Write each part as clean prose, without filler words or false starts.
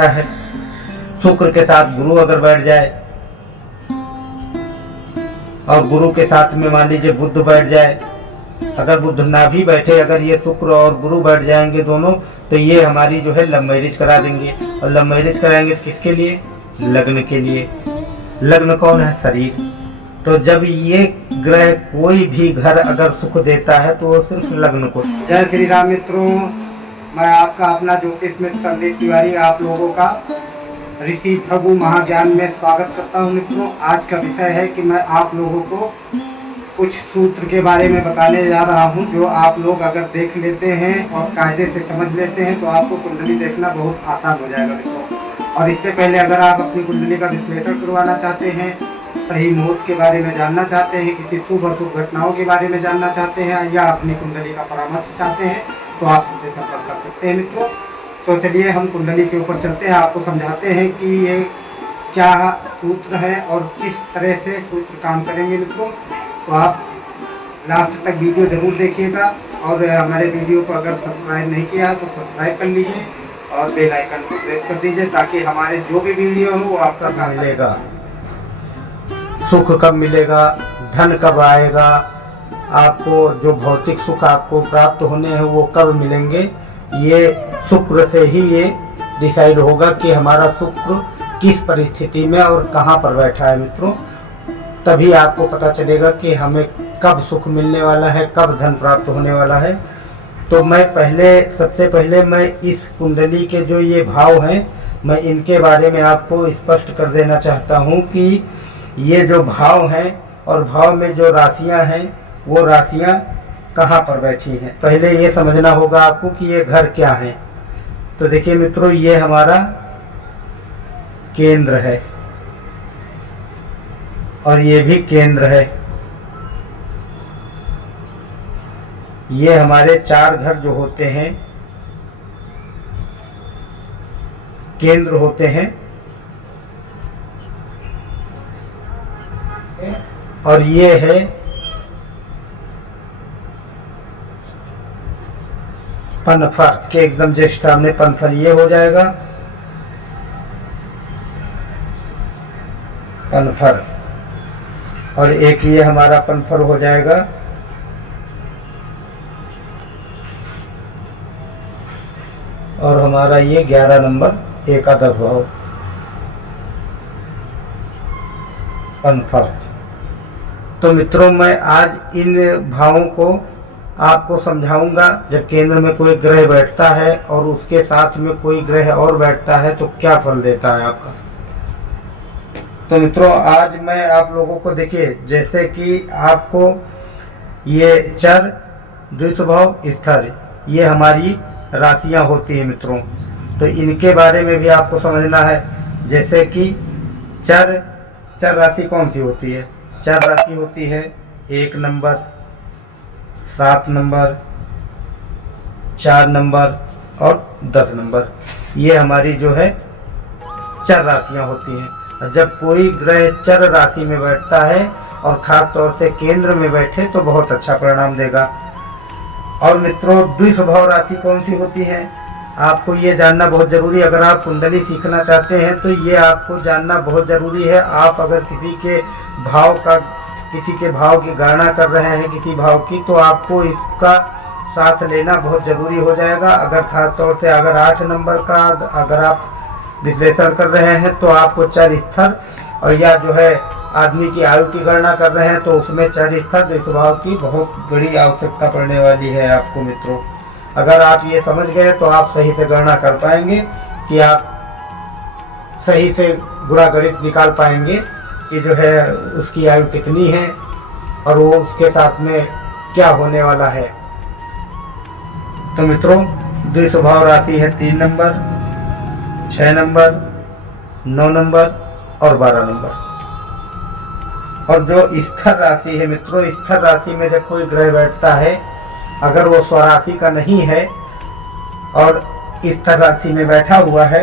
है। शुक्र के साथ गुरु अगर बैठ जाए और गुरु के साथ में मान लीजिए बुध बैठ जाए, अगर बुध ना भी बैठे, अगर ये शुक्र और गुरु बैठ जाएंगे दोनों, तो ये हमारी जो है लव मैरिज करा देंगे। और लव मैरिज कराएंगे किसके लिए? लग्न के लिए। लग्न कौन है? शरीर। तो जब ये ग्रह कोई भी घर अगर सुख देता है तो वो सिर्फ लग्न को। जय श्री राम मित्रों, मैं आपका अपना ज्योतिष मित्र संदीप तिवारी आप लोगों का ऋषि प्रभु महाज्ञान में स्वागत करता हूं। मित्रों, आज का विषय है कि मैं आप लोगों को कुछ सूत्र के बारे में बताने जा रहा हूं, जो आप लोग अगर देख लेते हैं और कायदे से समझ लेते हैं तो आपको कुंडली देखना बहुत आसान हो जाएगा मित्रों। और इससे पहले अगर आप अपनी कुंडली का विश्लेषण करवाना चाहते हैं, सही मुहूर्त के बारे में जानना चाहते हैं, किसी शुभ अशुभ घटनाओं के बारे में जानना चाहते हैं, या अपनी कुंडली का परामर्श चाहते हैं, तो आप मुझसे संपर्क कर सकते हैं मित्रों। तो चलिए हम कुंडली के ऊपर चलते हैं, आपको समझाते हैं कि ये क्या सूत्र है और किस तरह से सूत्र काम करेंगे मित्रों। तो आप लास्ट तक वीडियो जरूर देखिएगा, और हमारे वीडियो को अगर सब्सक्राइब नहीं किया तो सब्सक्राइब कर लीजिए और बेल आइकन को प्रेस कर दीजिए, ताकि हमारे जो भी वीडियो हो वो आपका काम मिलेगा। सुख कब मिलेगा, धन कब आएगा, आपको जो भौतिक सुख आपको प्राप्त होने हैं वो कब मिलेंगे, ये शुक्र से ही ये डिसाइड होगा कि हमारा शुक्र किस परिस्थिति में और कहाँ पर बैठा है मित्रों। तभी आपको पता चलेगा कि हमें कब सुख मिलने वाला है, कब धन प्राप्त होने वाला है। तो मैं सबसे पहले मैं इस कुंडली के जो ये भाव हैं, मैं इनके बारे में आपको स्पष्ट कर देना चाहता हूँ कि ये जो भाव हैं और भाव में जो राशियाँ हैं, वो राशियाँ कहाँ पर बैठी हैं। पहले ये समझना होगा आपको कि ये घर क्या है। तो देखिए मित्रों, ये हमारा केंद्र है और ये भी केंद्र है। ये हमारे चार घर जो होते हैं केंद्र होते हैं, और ये है पनफर के एकदम जस्ट सामने पनफर ये हो जाएगा पनफर, और एक ये हमारा पनफर हो जाएगा और हमारा ये 11 नंबर एकादश भाव पनफर। तो मित्रों, मैं आज इन भावों को आपको समझाऊंगा। जब केंद्र में कोई ग्रह बैठता है और उसके साथ में कोई ग्रह और बैठता है तो क्या फल देता है आपका। तो मित्रों, आज मैं आप लोगों को देखिए, जैसे कि आपको ये चर, द्विस्वभाव, स्थिर, ये हमारी राशियां होती हैं मित्रों। तो इनके बारे में भी आपको समझना है। जैसे कि चर राशि कौन सी होती है? चर राशि होती है 1 नंबर, 7 नंबर, 4 नंबर और 10 नंबर। ये हमारी जो है चर राशियां होती हैं। जब कोई ग्रह चर राशि में बैठता है और खास तौर से केंद्र में बैठे तो बहुत अच्छा परिणाम देगा। और मित्रों, द्विस्वभाव राशि कौन सी होती है, आपको ये जानना बहुत जरूरी है। अगर आप कुंडली सीखना चाहते हैं तो ये आपको जानना बहुत जरूरी है। आप अगर किसी के भाव की गणना कर रहे हैं, किसी भाव की, तो आपको इसका साथ लेना बहुत जरूरी हो जाएगा। अगर खास तौर से अगर 8 नंबर का अगर आप विश्लेषण कर रहे हैं तो आपको चर, स्थिर, और या जो है आदमी की आयु की गणना कर रहे हैं तो उसमें चर, स्थिर, स्वभाव की बहुत बड़ी आवश्यकता पड़ने वाली है आपको मित्रों। अगर आप ये समझ गए तो आप सही से गणना कर पाएंगे कि आप सही से गुणा गणित निकाल पाएंगे कि जो है उसकी आयु कितनी है और वो उसके साथ में क्या होने वाला है। तो मित्रों, द्विस्वभाव राशि है 3 नंबर, 6 नंबर, 9 नंबर और 12 नंबर। और जो स्थिर राशि है मित्रों, स्थिर राशि में जब कोई ग्रह बैठता है, अगर वो स्वराशि का नहीं है और स्थिर राशि में बैठा हुआ है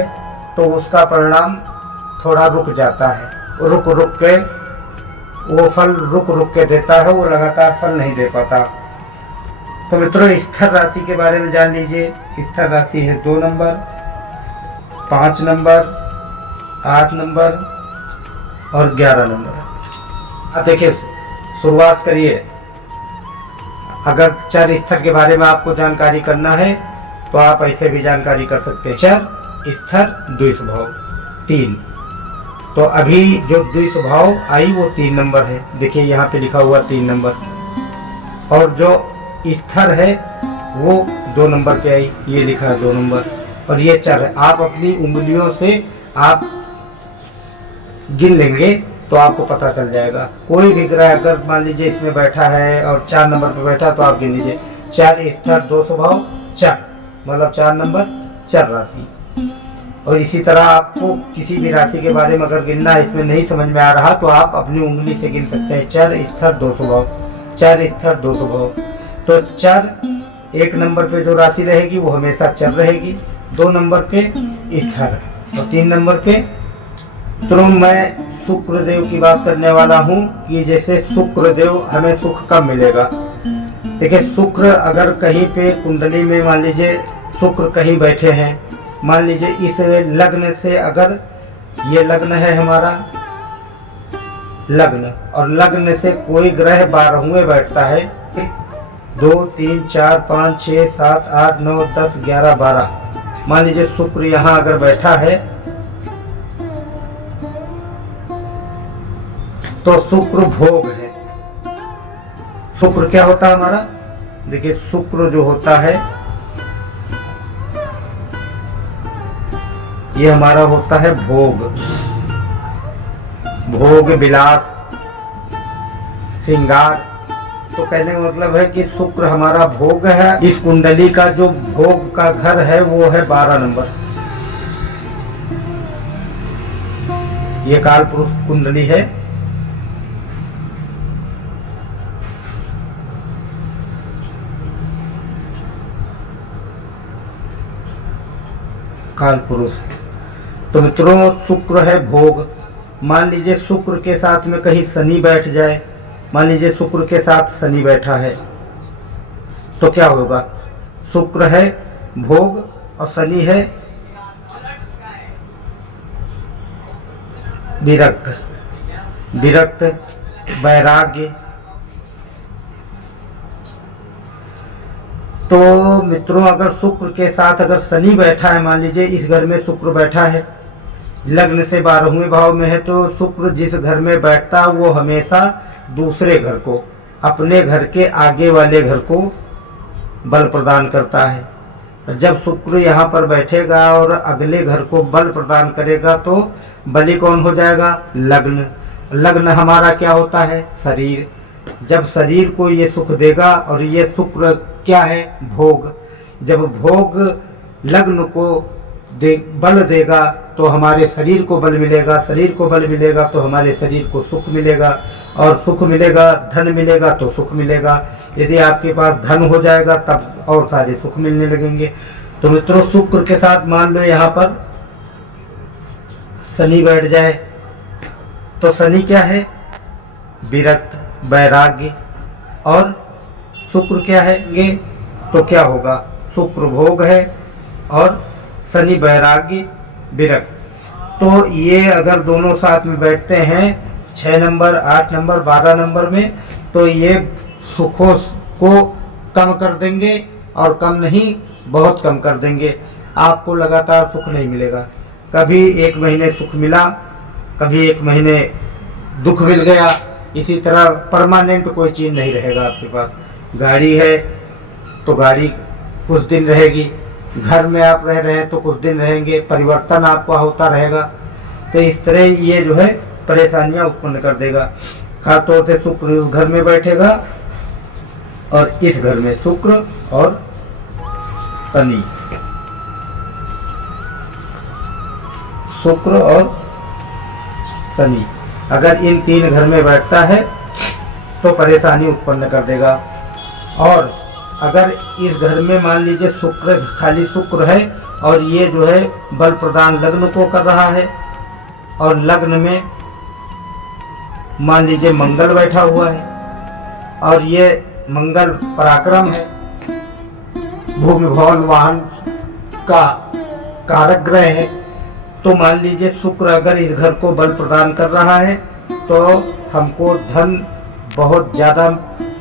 तो उसका परिणाम थोड़ा रुक जाता है। रुक के वो फल रुक के देता है, वो लगातार फल नहीं दे पाता। तो मित्रों, स्थिर राशि के बारे में जान लीजिए। स्थिर राशि है 2 नंबर, 5 नंबर, 8 नंबर और 11 नंबर। अब देखिए, शुरुआत करिए। अगर चर स्थिर के बारे में आपको जानकारी करना है तो आप ऐसे भी जानकारी कर सकते हैं। चर स्थिर द्विस्वभाव 3। तो अभी जो द्विस्वभाव आई वो 3 नंबर है। देखिए यहाँ पे लिखा हुआ 3 नंबर, और जो स्थिर है वो 2 नंबर पे आई, ये लिखा है 2 नंबर। और ये चर है। आप अपनी उंगलियों से आप गिन लेंगे तो आपको पता चल जाएगा। कोई भी ग्रह अगर मान लीजिए इसमें बैठा है और 4 नंबर पे बैठा तो आप गिन लीजिए। चर स्थिर 2 स्वभाव चर, मतलब 4 नंबर चर राशि। और इसी तरह आपको किसी भी राशि के बारे में अगर गिनना इसमें नहीं समझ में आ रहा तो आप अपनी उंगली से गिन सकते हैं। चर स्थिर 2 स्वभाव, चर स्थिर 2 स्वभाव। तो चर 1 नंबर पे जो राशि रहेगी वो हमेशा चर रहेगी, 2 नंबर पे स्थिर और 3 नंबर पे। तो मैं शुक्रदेव की बात करने वाला हूँ कि जैसे शुक्रदेव हमें सुख कब मिलेगा। देखिए, शुक्र अगर कहीं पे कुंडली में मान लीजिए शुक्र कहीं बैठे हैं, मान लीजिए इस लग्न से, अगर ये लग्न है हमारा लग्न, और लग्न से कोई ग्रह 12वें बैठता है, 2 3 4 5 6 7 8 9 10 11 12। मान लीजिए शुक्र यहाँ अगर बैठा है तो शुक्र भोग है। शुक्र क्या होता है हमारा? देखिए, शुक्र जो होता है ये हमारा होता है भोग, भोग विलास श्रृंगार। तो कहने का मतलब है कि शुक्र हमारा भोग है। इस कुंडली का जो भोग का घर है वो है 12 नंबर। ये काल पुरुष कुंडली है। काल पुरुष। तो मित्रों, शुक्र है भोग। मान लीजिए शुक्र के साथ में कहीं शनि बैठ जाए, मान लीजिए शुक्र के साथ शनि बैठा है तो क्या होगा? शुक्र है भोग और शनि है विरक्त, विरक्त वैराग्य। तो मित्रों, अगर शुक्र के साथ अगर शनि बैठा है, मान लीजिए इस घर में शुक्र बैठा है, लग्न से 12वें भाव में है, तो शुक्र जिस घर में बैठता है वो हमेशा दूसरे घर को, अपने घर के आगे वाले घर को बल प्रदान करता है। जब शुक्र यहाँ पर बैठेगा और अगले घर को बल प्रदान करेगा तो बलि कौन हो जाएगा? लग्न। लग्न हमारा क्या होता है? शरीर। जब शरीर को ये सुख देगा, और ये शुक्र क्या है? भोग। जब भोग लग्न को बल देगा तो हमारे शरीर को बल मिलेगा, शरीर को बल मिलेगा तो हमारे शरीर को सुख मिलेगा, और सुख मिलेगा, धन मिलेगा तो सुख मिलेगा। यदि आपके पास धन हो जाएगा तब और सारे सुख मिलने लगेंगे। तो मित्रों, शुक्र के साथ मान लो यहाँ पर शनि बैठ जाए तो शनि क्या है? विरक्त वैराग्य। और शुक्र क्या है? ये तो क्या होगा? शुक्र भोग है और शनि वैराग्य विरक्त। तो ये अगर दोनों साथ में बैठते हैं 6 नंबर 8 नंबर 12 नंबर में, तो ये सुखों को कम कर देंगे, और कम नहीं बहुत कम कर देंगे। आपको लगातार सुख नहीं मिलेगा। कभी 1 महीने सुख मिला, कभी 1 महीने दुख मिल गया। इसी तरह परमानेंट कोई चीज़ नहीं रहेगा आपके पास। गाड़ी है तो गाड़ी कुछ दिन रहेगी, घर में आप रह रहे हैं तो कुछ दिन रहेंगे, परिवर्तन आपका होता रहेगा। तो इस तरह ये जो है परेशानियां उत्पन्न कर देगा। खास तौर से शुक्र घर में बैठेगा और इस घर में शुक्र और शनि, शुक्र और शनि अगर इन 3 घर में बैठता है तो परेशानी उत्पन्न कर देगा। और अगर इस घर में मान लीजिए शुक्र, खाली शुक्र है और ये जो है बल प्रदान लग्न को कर रहा है, और लग्न में मान लीजिए मंगल बैठा हुआ है, और ये मंगल पराक्रम है, भूमि भवन वाहन का कारक ग्रह है, तो मान लीजिए शुक्र अगर इस घर को बल प्रदान कर रहा है तो हमको धन बहुत ज़्यादा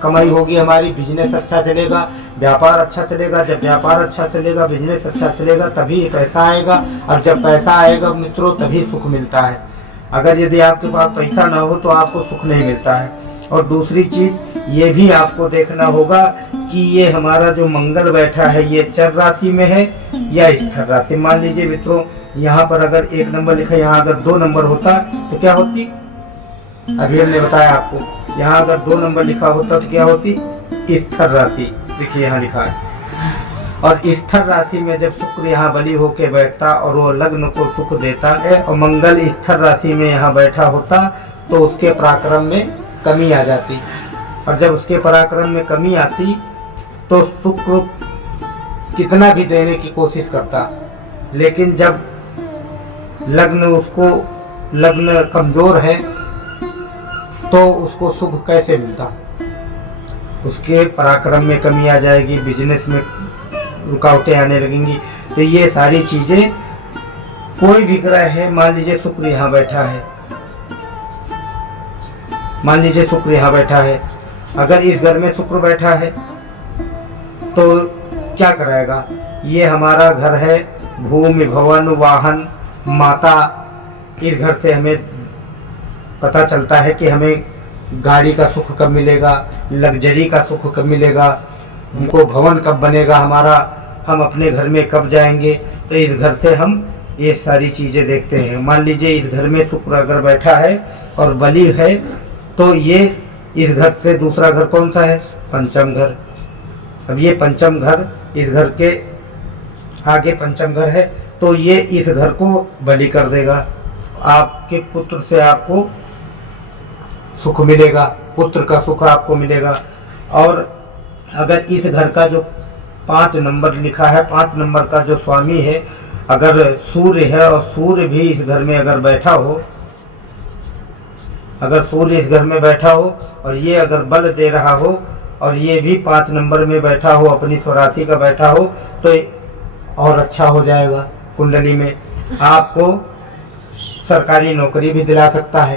कमाई होगी, हमारी बिजनेस अच्छा चलेगा, व्यापार अच्छा चलेगा। जब व्यापार अच्छा चलेगा, बिजनेस अच्छा चलेगा, तभी पैसा आएगा, और जब पैसा आएगा मित्रों तभी सुख मिलता है। अगर यदि आपके पास पैसा ना हो तो आपको सुख नहीं मिलता है। और दूसरी चीज ये भी आपको देखना होगा कि ये हमारा जो मंगल बैठा है ये चर राशि में है या स्थिर राशि। मान लीजिए मित्रों यहाँ पर अगर 1 नंबर लिखा, यहाँ अगर 2 नंबर होता तो क्या होती, अभी हमने बताया आपको। यहाँ अगर 2 नंबर लिखा होता तो क्या होती, स्थिर राशि। देखिए यहाँ लिखा है। और स्थिर राशि में जब शुक्र यहाँ बली होके बैठता और वो लग्न को सुख देता है, और मंगल स्थिर राशि में यहाँ बैठा होता तो उसके पराक्रम में कमी आ जाती। और जब उसके पराक्रम में कमी आती तो शुक्र कितना भी देने की कोशिश करता, लेकिन जब लग्न कमजोर है तो उसको सुख कैसे मिलता, उसके पराक्रम में कमी आ जाएगी, बिजनेस में रुकावटें आने लगेंगी। तो ये सारी चीजें कोई भी ग्रह है, मान लीजिए शुक्र यहाँ बैठा है, मान लीजिए शुक्र यहाँ बैठा है, अगर इस घर में शुक्र बैठा है तो क्या कराएगा, ये हमारा घर है, भूमि भवन वाहन माता। इस घर से हमें पता चलता है कि हमें गाड़ी का सुख कब मिलेगा, लग्जरी का सुख कब मिलेगा, हमको भवन कब बनेगा हमारा, हम अपने घर में कब जाएंगे। तो इस घर से हम ये सारी चीज़ें देखते हैं। मान लीजिए इस घर में शुक्र अगर बैठा है और बली है तो ये इस घर से दूसरा घर कौन सा है, पंचम घर। अब ये पंचम घर, इस घर के आगे पंचम घर है, तो ये इस घर को बली कर देगा। आपके पुत्र से आपको सुख मिलेगा, पुत्र का सुख आपको मिलेगा। और अगर इस घर का जो 5 नंबर लिखा है, 5 नंबर का जो स्वामी है अगर सूर्य है, और सूर्य भी इस घर में अगर बैठा हो, अगर सूर्य इस घर में बैठा हो और ये अगर बल दे रहा हो और ये भी 5 नंबर में बैठा हो, अपनी स्वराशि का बैठा हो, तो और अच्छा हो जाएगा। कुंडली में आपको सरकारी नौकरी भी दिला सकता है।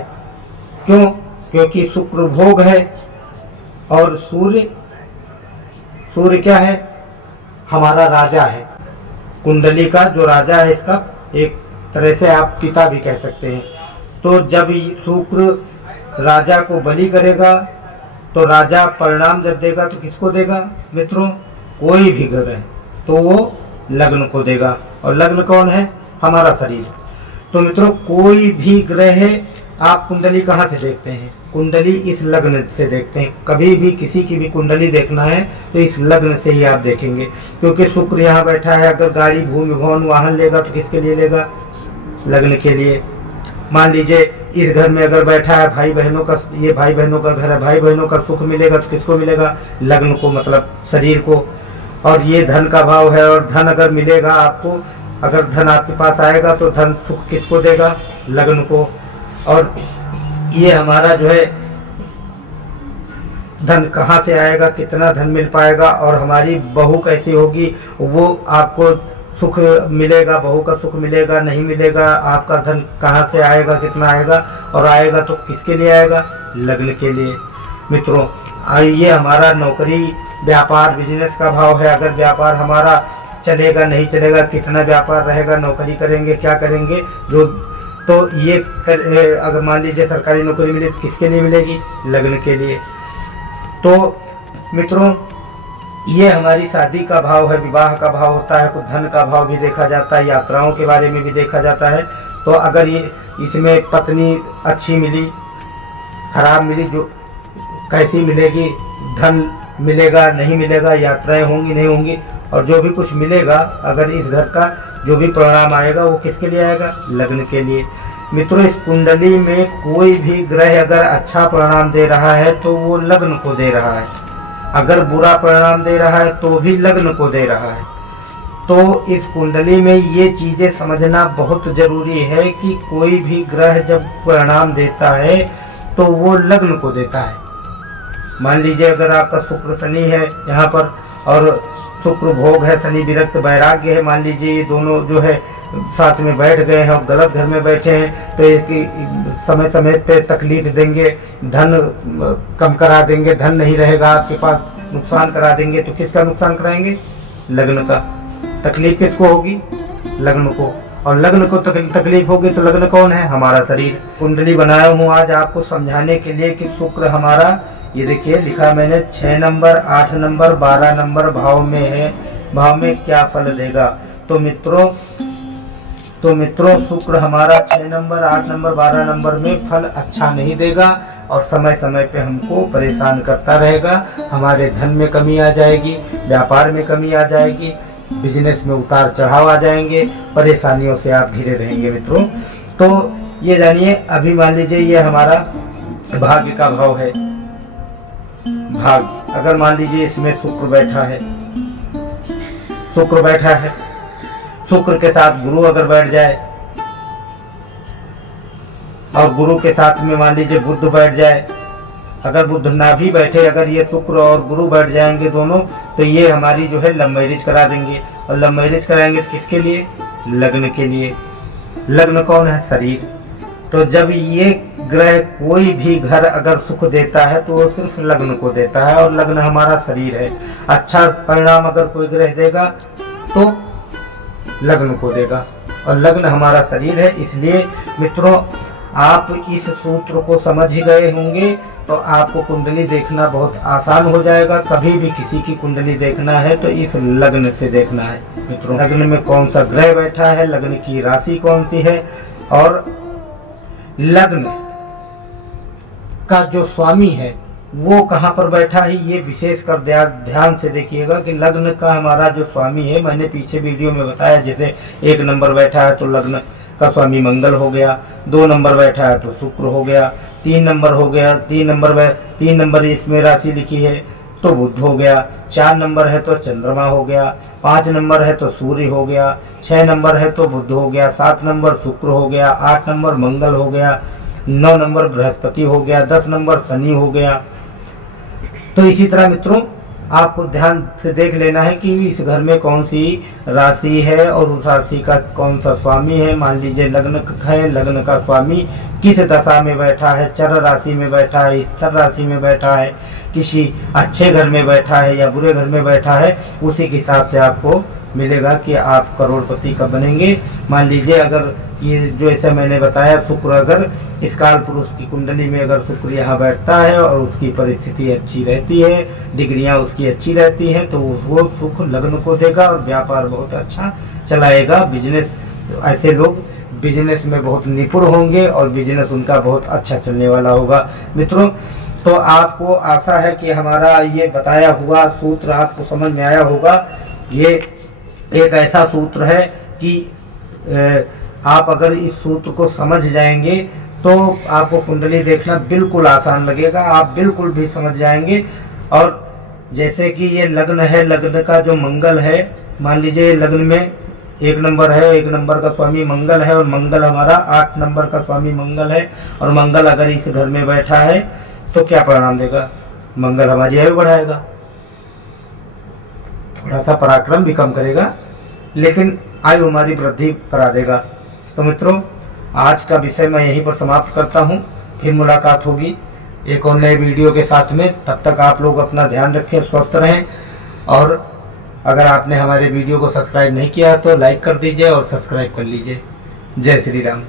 क्यों? क्योंकि शुक्र भोग है और सूर्य क्या है, हमारा राजा है। कुंडली का जो राजा है, इसका एक तरह से आप पिता भी कह सकते हैं। तो जब शुक्र राजा को बलि करेगा तो राजा परिणाम जब देगा तो किसको देगा मित्रों, कोई भी ग्रह है तो वो लग्न को देगा। और लग्न कौन है, हमारा शरीर। तो मित्रों कोई भी ग्रह आप कुंडली कहाँ से देखते हैं, कुंडली इस लग्न से देखते हैं। कभी भी किसी की भी कुंडली देखना है तो इस लग्न से ही आप देखेंगे। क्योंकि शुक्र यहाँ बैठा है, अगर गाड़ी भूमि भवन वाहन लेगा तो किसके लिए लेगा, लग्न के लिए। मान लीजिए इस घर में अगर बैठा है भाई बहनों का, ये भाई बहनों का घर है, भाई बहनों का सुख मिलेगा तो किसको मिलेगा, लग्न को, मतलब शरीर को। और ये धन का भाव है, और धन अगर मिलेगा आपको, अगर धन आपके पास आएगा तो धन सुख किसको देगा, लग्न को। और ये हमारा जो है धन कहाँ से आएगा, कितना धन मिल पाएगा, और हमारी बहू कैसी होगी, वो आपको सुख मिलेगा, बहू का सुख मिलेगा नहीं मिलेगा, आपका धन कहाँ से आएगा, कितना आएगा, और आएगा तो किसके लिए आएगा, लग्न के लिए। मित्रों ये हमारा नौकरी व्यापार बिजनेस का भाव है। अगर व्यापार हमारा चलेगा नहीं चलेगा, कितना व्यापार रहेगा, नौकरी करेंगे क्या करेंगे, जो तो ये अगर मान लीजिए सरकारी नौकरी मिले तो किसके लिए मिलेगी, लग्न के लिए। तो मित्रों ये हमारी शादी का भाव है, विवाह का भाव होता है, कुछ धन का भाव भी देखा जाता है, यात्राओं के बारे में भी देखा जाता है। तो अगर ये इसमें पत्नी अच्छी मिली, खराब मिली, जो कैसी मिलेगी, धन मिलेगा नहीं मिलेगा, यात्राएं होंगी नहीं होंगी, और जो भी कुछ मिलेगा अगर इस घर का जो भी परिणाम आएगा वो किसके लिए आएगा, लग्न के लिए। मित्रों इस कुंडली में कोई भी ग्रह अगर अच्छा परिणाम दे रहा है तो वो लग्न को दे रहा है, अगर बुरा परिणाम दे रहा है तो भी लग्न को दे रहा है। तो इस कुंडली में ये चीज़ें समझना बहुत ज़रूरी है कि कोई भी ग्रह जब परिणाम देता है तो वो लग्न को देता है। मान लीजिए अगर आपका शुक्र शनि है यहाँ पर, और शुक्र भोग है, शनि विरक्त वैराग्य है, मान लीजिए ये दोनों जो है साथ में बैठ गए हैं और गलत घर में बैठे हैं तो इसकी समय समय पे तकलीफ देंगे, धन कम करा देंगे, धन नहीं रहेगा आपके पास, नुकसान करा देंगे। तो किसका नुकसान कराएंगे? लग्न का। तकलीफ किसको होगी? लग्न को। और लग्न को तकलीफ होगी तो लग्न कौन है? हमारा शरीर। कुंडली बनाया हूँ आज आपको समझाने के लिए कि शुक्र हमारा, ये देखिए लिखा मैंने 6 नंबर, 8 नंबर, 12 नंबर भाव में है, भाव में क्या फल देगा। तो मित्रों शुक्र हमारा 6 नंबर, 8 नंबर, 12 नंबर में फल अच्छा नहीं देगा और समय समय पे हमको परेशान करता रहेगा। हमारे धन में कमी आ जाएगी, व्यापार में कमी आ जाएगी, बिजनेस में उतार चढ़ाव आ जाएंगे, परेशानियों से आप घिरे रहेंगे मित्रों। तो ये जानिए, अभी मान लीजिए ये हमारा भाग्य का भाव है। भाग्य, अगर मान लीजिए इसमें शुक्र बैठा है, शुक्र के साथ गुरु अगर बैठ जाए और गुरु के साथ में मान लीजिए बुध बैठ जाए, अगर बुध ना भी बैठे, अगर ये शुक्र और गुरु बैठ जाएंगे दोनों, तो ये हमारी जो है लव मैरिज करा देंगे। और लव मैरिज कराएंगे किसके लिए? लग्न के लिए। लग्न कौन है? शरीर। तो जब ये ग्रह कोई भी घर अगर सुख देता है तो वो सिर्फ लग्न को देता है और लग्न हमारा शरीर है। अच्छा परिणाम अगर कोई ग्रह देगा तो लग्न को देगा और लग्न हमारा शरीर है। इसलिए मित्रों आप इस सूत्र को समझ ही गए होंगे तो आपको कुंडली देखना बहुत आसान हो जाएगा। कभी भी किसी की कुंडली देखना है तो इस लग्न से देखना है मित्रों। लग्न में कौन सा ग्रह बैठा है, लग्न की राशि कौन सी है और लग्न का जो स्वामी है वो कहाँ पर बैठा है, ये विशेष कर ध्यान से देखिएगा कि लग्न का हमारा जो स्वामी है, मैंने पीछे वीडियो में बताया, जैसे 1 नंबर बैठा है तो लग्न का स्वामी मंगल हो गया, 2 नंबर बैठा है तो शुक्र हो गया, 3 नंबर हो गया, 3 नंबर इसमें राशि लिखी है तो बुध हो गया, 4 नंबर है तो चंद्रमा हो गया, 5 नंबर है तो सूर्य हो गया, 6 नंबर है तो बुध हो गया, 7 नंबर शुक्र हो गया, 8 नंबर मंगल हो गया, 9 नंबर बृहस्पति हो गया, 10 नंबर शनि हो गया। तो इसी तरह मित्रों आपको ध्यान से देख लेना है कि इस घर में कौन सी राशि है और उस राशि का कौन सा स्वामी है। मान लीजिए लग्न है, लग्न का स्वामी किस दशा में बैठा है, चर राशि में बैठा है, स्थिर राशि में बैठा है, किसी अच्छे घर में बैठा है या बुरे घर में बैठा है, उसी के हिसाब से आपको मिलेगा कि आप करोड़पति कब बनेंगे। मान लीजिए अगर ये जो ऐसा मैंने बताया, शुक्र अगर इस काल पुरुष की कुंडली में अगर शुक्र यहाँ बैठता है और उसकी परिस्थिति अच्छी रहती है, डिग्रियां उसकी अच्छी रहती हैं, तो वो सुख लग्न को देगा और व्यापार बहुत अच्छा चलाएगा। बिजनेस, ऐसे लोग बिजनेस में बहुत निपुण होंगे और बिजनेस उनका बहुत अच्छा चलने वाला होगा मित्रों। तो आपको आशा है कि हमारा ये बताया हुआ सूत्र आपको समझ में आया होगा। ये एक ऐसा सूत्र है कि आप अगर इस सूत्र को समझ जाएंगे तो आपको कुंडली देखना बिल्कुल आसान लगेगा, आप बिल्कुल भी समझ जाएंगे। और जैसे कि ये लग्न है, लग्न का जो मंगल है, मान लीजिए लग्न में 1 नंबर है, 1 नंबर का स्वामी मंगल है और मंगल हमारा 8 नंबर का स्वामी मंगल है और मंगल अगर इस घर में बैठा है तो क्या परिणाम देगा? मंगल हमारी आयु बढ़ाएगा, थोड़ा सा पराक्रम भी कम करेगा लेकिन आयु हमारी वृद्धि करा देगा। तो मित्रों आज का विषय मैं यहीं पर समाप्त करता हूँ, फिर मुलाकात होगी एक और नए वीडियो के साथ में। तब तक आप लोग अपना ध्यान रखें, स्वस्थ रहें। और अगर आपने हमारे वीडियो को सब्सक्राइब नहीं किया तो लाइक कर दीजिए और सब्सक्राइब कर लीजिए। जय श्री राम।